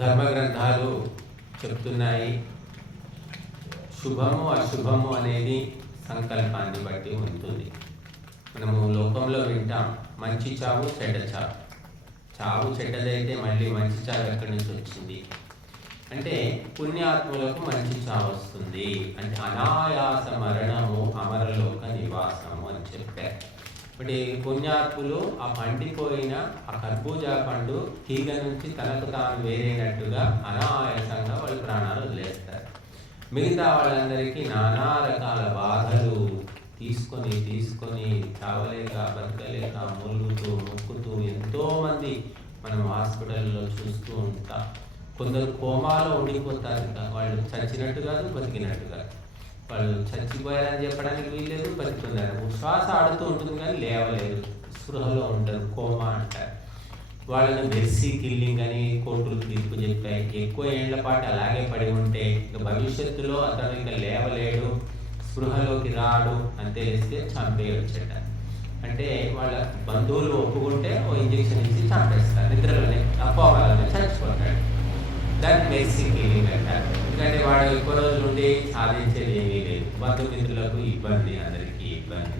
ధర్మగ్రంథాలు చెప్తున్నాయి. శుభము అశుభము అనేది సంకల్పాన్ని బట్టి ఉంటుంది. మనము లోకంలో వింటాం మంచి చావు చెడ్డ చావు. చావు చెడ్డదైతే మళ్ళీ మంచి చావు ఎక్కడి నుంచి వచ్చింది అంటే పుణ్యాత్ములకు మంచి చావు వస్తుంది అంటే అనాయాస మరణము అమరలోక నివాసము అని చెప్పారు. ఇప్పుడు పుణ్యాత్ములు ఆ పండిపోయిన ఆ కర్బూజా పండు తీగ నుంచి తనకు తాను వేరైనట్టుగా అనాయాసంగా వాళ్ళు ప్రాణాలు వదిలేస్తారు. మిగతా వాళ్ళందరికీ నానా రకాల బాధలు తీసుకొని చావలేక బతకలేక మూలుగుతూ మొక్కుతూ ఎంతోమంది మనం హాస్పిటల్లో చూస్తూ ఉంటాం. కొందరు కోమాలో ఉండిపోతారు. వాళ్ళు చచ్చినట్టు కాదు బతికినట్టు కాదు. వాళ్ళు చచ్చిపోయారని చెప్పడానికి వీల్లేదు, బతుకుతున్నారు. శ్వాస ఆడుతూ ఉంటుంది కానీ లేవలేదు, స్పృహలో ఉంటారు, కోమా అంటారు. వాళ్ళని మెర్సీ కిల్లింగ్ అని కోర్టులు తీర్పు చెప్పాయి. ఎక్కువ ఏళ్ల పాటు అలాగే పడి ఉంటే ఇక భవిష్యత్తులో అతను ఇక లేవలేడు, స్పృహలోకి రాడు అని తెలిస్తే చంపేయొచ్చట. అంటే వాళ్ళ బంధువులు ఒప్పుకుంటే ఓ ఇంజక్షన్ ఇచ్చి చంపేస్తారు, నిద్రలోనే అపోవాలని చచ్చిపోతాడు. దాన్ని మెర్సీ కిల్లింగ్ అంటారు. ఎందుకంటే వాడు ఎక్కువ రోజులు ఉండి సాధించేది ఏమీ లేదు, బంధుమిత్రులకు ఇబ్బంది, అందరికీ ఇబ్బంది.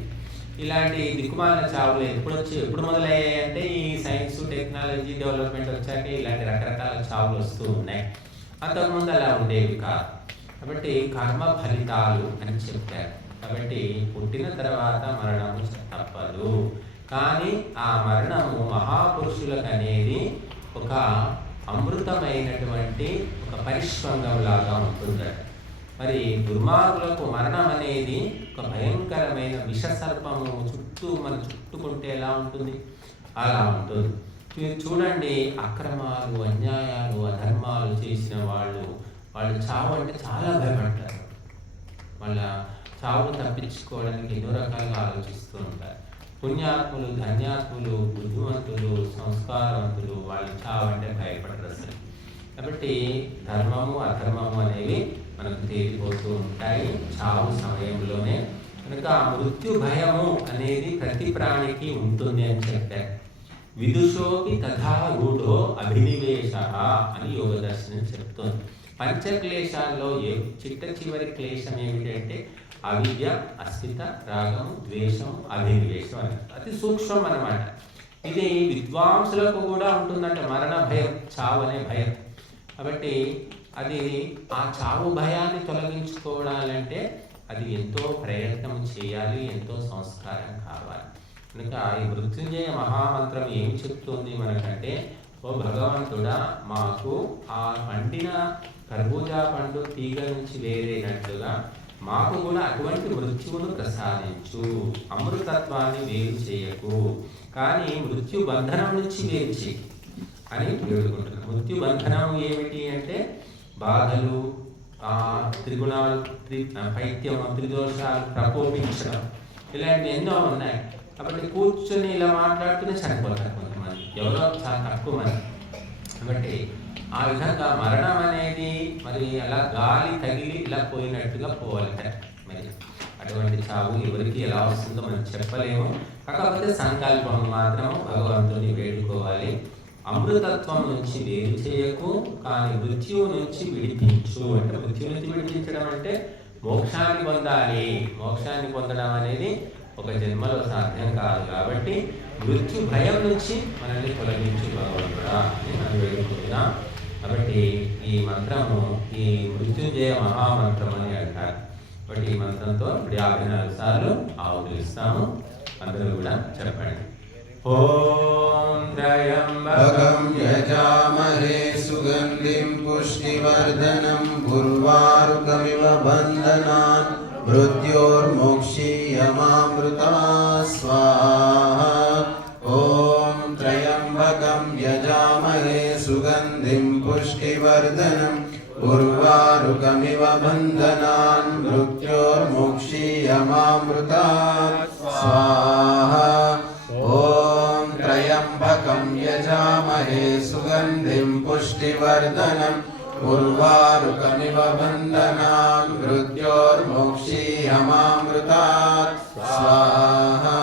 ఇలాంటి దిక్కుమాలిన చావులు ఎప్పుడు మొదలయ్యాయి అంటే ఈ సైన్స్ టెక్నాలజీ డెవలప్మెంట్ వచ్చాక ఇలాంటి రకరకాల చావులు వస్తూ ఉన్నాయి. అంతకుముందు అలా ఉండేవి కాదు. కాబట్టి కర్మ ఫలితాలు అని చెప్పారు. కాబట్టి పుట్టిన తర్వాత మరణము తప్పదు. కానీ ఆ మరణము మహాపురుషులకు అనేది ఒక అమృతమైనటువంటి ఒక పరిష్వంగం లాగా ఉంటుందట. మరి దుర్మార్గులకు మరణం అనేది ఒక భయంకరమైన విషసర్పము మన చుట్టుకుంటే ఎలా ఉంటుంది అలా ఉంటుంది. మీరు చూడండి, అక్రమాలు, అన్యాయాలు, అధర్మాలు చేసిన వాళ్ళు చావు అంటే చాలా భయపడతారు. వాళ్ళ చావును తప్పించుకోవడానికి ఎన్నో రకాలుగా ఆలోచిస్తూ ఉంటారు. పుణ్యాత్ములు, ధన్యాత్ములు, బుద్ధిమంతులు, సంస్కారవంతులు వాళ్ళు చావు అంటే భయపడరు అసలు. కాబట్టి ధర్మము అధర్మము అనేవి మనకు తేలిపోతూ ఉంటాయి చావు సమయంలోనే. కనుక మృత్యు భయము అనేది ప్రతి ప్రాణికి ఉంటుంది అని చెప్పారు. విదుషోపి తథా రూఢో అభినివేశ అని యోగ దర్శనం చెప్తోంది. పంచక్లేశాల్లో చివరి క్లేశం ఏమిటంటే అవిద్య, అస్మిత, రాగం, ద్వేషం, అభినివేశం అని అతి సూక్ష్మం అన్నమాట. ఇది విద్వాంసులకు కూడా ఉంటుందంట మరణ భయం, చావు అనే భయం. కాబట్టి అది ఆ చావు భయాన్ని తొలగించుకోవాలంటే అది ఎంతో ప్రయత్నం చేయాలి, ఎంతో సంస్కారం కావాలి. కనుక ఈ మృత్యుంజయ మహామంత్రం ఏమి చెప్తుంది మనకంటే, ఓ భగవంతుడా, మాకు ఆ పండిన కర్బూజా పండు తీగ నుంచి వేరేనట్టుగా మాకు కూడా అటువంటి మృత్యువును ప్రసాదించు, అమృతత్వాన్ని వేరు చేయకు, కానీ మృత్యు బంధనం నుంచి వేరు చేయి అని వేడుకుంటున్నాం. మృత్యు బంధనం ఏమిటి అంటే బాధలు, త్రిగుణాలు, పైత్యం, త్రిదోషాలు ప్రకోపించడం, ఇలాంటివి ఎన్నో ఉన్నాయి. కాబట్టి కూర్చొని ఇలా మాట్లాడుతూనే చనిపోతారు కొంతమంది, ఎవరో చాలా తక్కువ మంది. కాబట్టి ఆ విధంగా మరణం అనేది మరి అలా గాలి తగిలి ఇలా పోయినట్టుగా పోవాలట. మరి అటువంటి చావు ఎవరికి ఎలా వస్తుందో మనం చెప్పలేము. కాకపోతే సంకల్పం మాత్రం భగవంతుని వేడుకోవాలి. అమృతత్వం నుంచి వేరు చేయకు, కానీ మృత్యువు నుంచి విడిపించు. అంటే మృత్యు నుంచి విడిపించడం అంటే మోక్షాన్ని పొందాలి. మోక్షాన్ని పొందడం అనేది ఒక జన్మలో సాధ్యం కాదు. కాబట్టి మృత్యు భయం నుంచి మనల్ని తొలగించు భగవంతుడా అని మనం వేడుకుంటున్నాం. కాబట్టి ఈ మంత్రము ఈ మృత్యుంజయ మహామంత్రం అని అంటారు. కాబట్టి ఈ మంత్రంతో 54 సార్లు ఆవులిస్తాము. అందరూ కూడా చెప్పండి. ఓం త్రయంబకం యజామహే సుగంధిం పుష్టివర్ధనం ఉర్వారుకమివ బంధనాన్ మృత్యోర్మోక్షీయమామృతా స్వాహా. ఓం త్రయంబకం యజామహే సుగంధిం పుష్టివర్ధనం ఉర్వారుకమివ బంధనాన్ మృత్యోర్మోక్షీయమామృతా స్వాహా. ఓం త్రయంబకం యజామహే సుగంధిం పుష్టివర్ధనం ఉర్వారుకమివ బంధనాన్ మృత్యోర్మోక్షీయమామృతా స్వాహా.